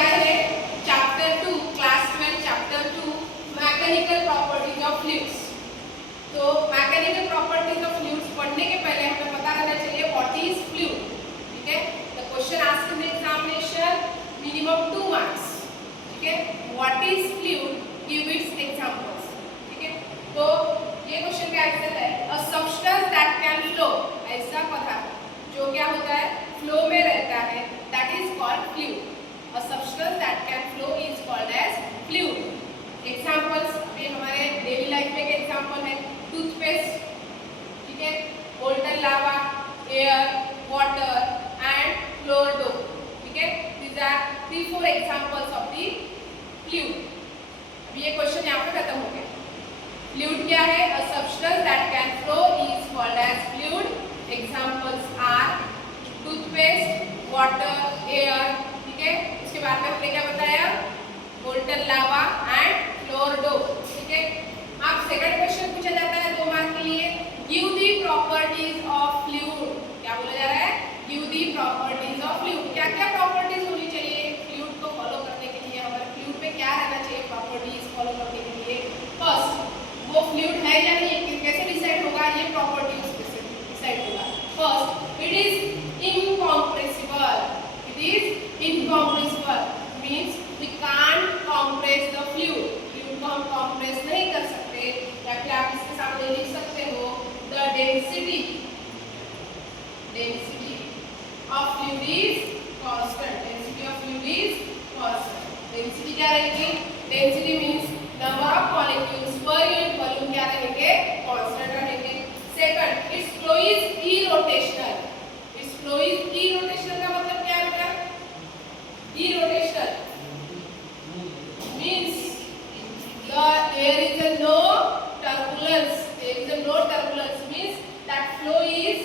रहे हैं चैप्टर 2 क्लास 12 चैप्टर 2 mechanical properties of fluids. तो मैकेनिकल प्रॉपर्टीज ऑफ फ्लूइड्स पढ़ने के पहले हमें पता रहना चाहिए व्हाट इज फ्लूइड। ठीक है, the question asked in the examination minimum 2 मार्क्स। ठीक है, what is fluid, give its examples. ठीक है, तो ये क्वेश्चन का आंसर है a substance that can flow, ऐसा पदार्थ जो क्या होता है फ्लो में रहता है, that is called fluid. A substance that can flow is called as fluid. Examples अभी हमारे डेली लाइफ में के एग्जांपल है टूथपेस्ट, ठीक है, molten lava, air, water and flour dough. ठीक है, these are 3-4 examples of the fluid. अभी ये क्वेश्चन यहाँ पे खत्म हो गया। फ्लूइड क्या है? A substance that can flow is called as fluid. Examples are toothpaste, water, air. ठीक है, इसके बाद में हमने क्या बताया? Molten lava and flour dough. ठीक है, अब सेकंड क्वेश्चन पूछा जाता है 2 मार्क के लिए, give the properties of fluid. क्या बोला जा रहा है? Give the properties of fluid. क्या क्या प्रॉपर्टीज होनी चाहिए फ्लूइड को फॉलो करने के लिए? हमारे फ्लूइड में क्या रहना चाहिए प्रॉपर्टीज फॉलो करने के लिए? फर्स्ट, वो फ्लूइड है या नहीं, कैसे डिसाइड होगा? ये प्रॉपर्टीज कैसे डिसाइड होगा? First, it is incompressible. It is incompressible means we can't compress the fluid. Fluid को हम कंप्रेस नहीं कर सकते। या फिर आप इसके सामने लिख सकते हो the density of fluid is constant. Density of fluid is constant. Density क्या रहेगी? Density means number of molecules per unit volume क्या रहेंगे? कांस्टेंट रहेंगे। Second, it's flow is irrotational. It's flow is irrotational का मतलब क्या है बेटा? Irrotational means there is a no turbulence. There is a no turbulence means that flow is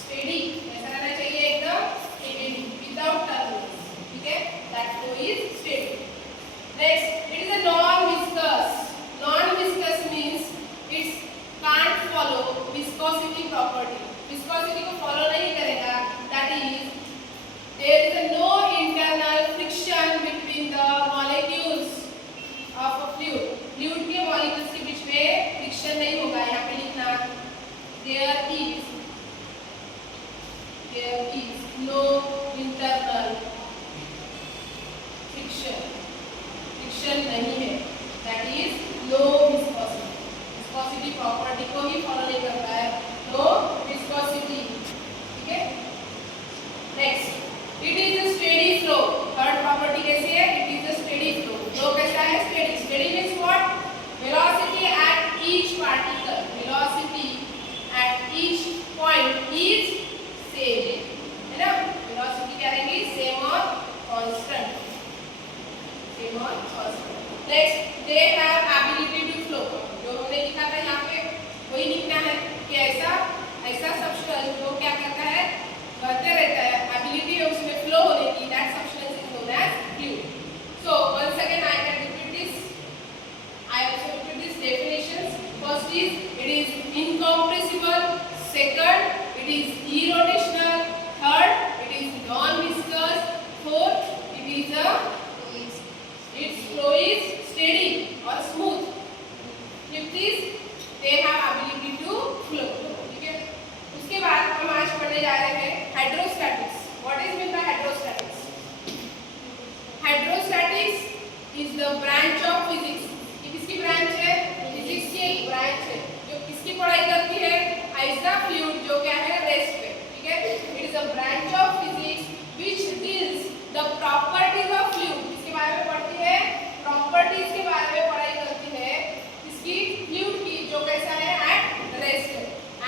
steady. ऐसा रहना चाहिए एकदम steady without turbulence. ठीक है, that flow is steady. Next, it is a non-viscous. Non-viscous means it can't follow viscosity property. Viscosity को follow नहीं करेगा. That is, there is a no internal friction between the molecules of a fluid. Fluid के molecules के बीच में friction नहीं होगा। यहाँ पे लिखना there is no internal friction. friction नहीं है, that is low viscosity. viscosity property को ही follow नहीं करता है, low viscosity. ठीक है, next, it is a steady flow. Third property कैसी है? it is a steady flow. Flow कैसा है? steady. steady means what? velocity at each particle, velocity at each point is same. है ना? velocity क्या रहेगी? same और constant. same और constant. next, they have ability to flow. जो हमने लिखा था यहाँ पे वही लिखना है कि ऐसा सब्सटेंस जो क्या करता है? बढ़ते रहता है, एबिलिटी है उसमें फ्लो होने की, that substance is known as fluid. So once again I can repeat this. I also repeat this definitions. First is it is incompressible. Second, it is irrotational. Third, it is non viscous. Fourth, it is its flow is steady और smooth. Fifth is they have ability to flow. ठीक है, उसके बाद हम आज पढ़ने जा रहे हैं hydrostatics. What is mean by hydrostatics? Hydrostatics is the branch of physics. ये किसकी ब्रांच है? फिजिक्स की एक ब्रांच है जो किसकी पढ़ाई करती है? ऐसा फ्लूइड जो क्या है? रेस्ट पे. ठीक है, it is a branch of physics which deals the properties of fluid. इसके बारे में पढ़ती है, प्रॉपर्टीज के बारे में पढ़ाई करती है इसकी फ्लूइड की जो कैसा है? At rest.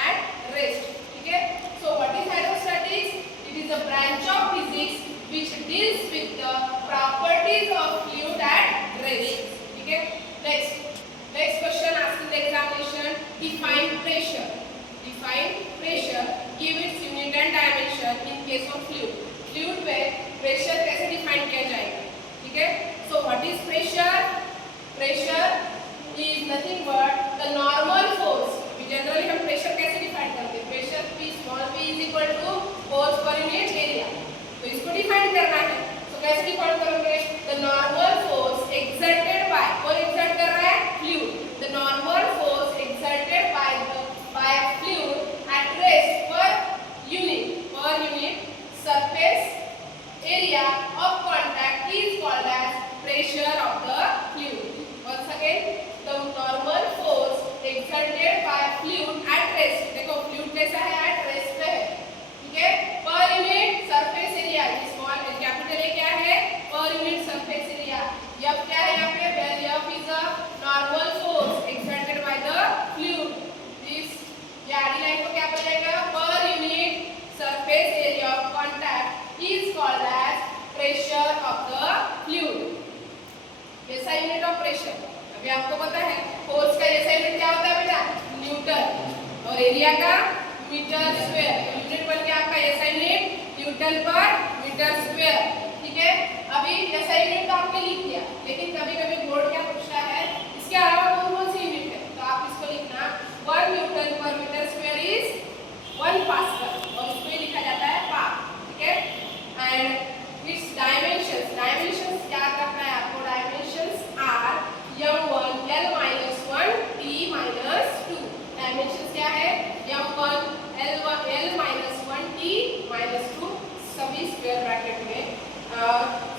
At rest. ठीक है, so what is hydrostatics? It is a branch of physics which deals with the properties of fluid at rest. ठीक है, next question asked in the examination, define pressure. define pressure, give its unit and dimension in case of fluid. fluid में pressure कैसे define किया जाएगा? ठीक है, so what is pressure? pressure is nothing but the normal force. Generally हम प्रेशर कैसे डिफाइन करते हैं? Pressure P small p is equal to force per unit area. तो इसको डिफाइन करना है कैसे डिफाइन करोगे? The normal force exerted by, कौन एक्सर्ट कर रहा है? Fluid. The normal force exerted by a fluid at rest per unit surface area of contact is called as pressure of the fluid. Once again, the normal force exerted by fluid at rest. देखो fluid कैसा है? at rest पे है, ठीक है? per unit surface area, small capital A क्या है? per unit surface area. F क्या है यहाँ पे? Where F is a normal force exerted by the fluid. This ये आड़ी लाइन को क्या बोला जाएगा? per unit surface area of contact is called as pressure of the fluid. ऐसा यूनिट ऑफ प्रेशर. अभी आपको पता है फोर्स का ऐसा यूनिट क्या होता है बेटा? न्यूटन. और एरिया का मीटर स्क्वायर. यूनिट बन गया आपका ऐसा unit Newton per metre square. ठीक है, अभी ऐसा यूनिट तो आपने लिख दिया, लेकिन कभी कभी बोर्ड क्या पूछता है इसके अलावा कौन कौन सी यूनिट है, तो आप इसको लिखना 1 Newton per metre square is 1 पास्कल, और इसको लिखा जाता है पा. ठीक है, एंड इट्स डायमेंशंस याद रखना है आपको. Dimensions are m1 l-1 t-2. Dimensions क्या है? m1 l-1 t-2 सभी स्क्वायर ब्रैकेट में.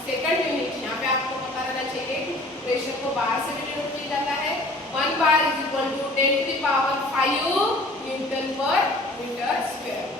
सेकंड यूनिट यहाँ पे आपको पता रहना चाहिए कि प्रेशर को बार से भी डिनोट किया जाता है. 1 bar is equal to 10⁵ newton per metre square.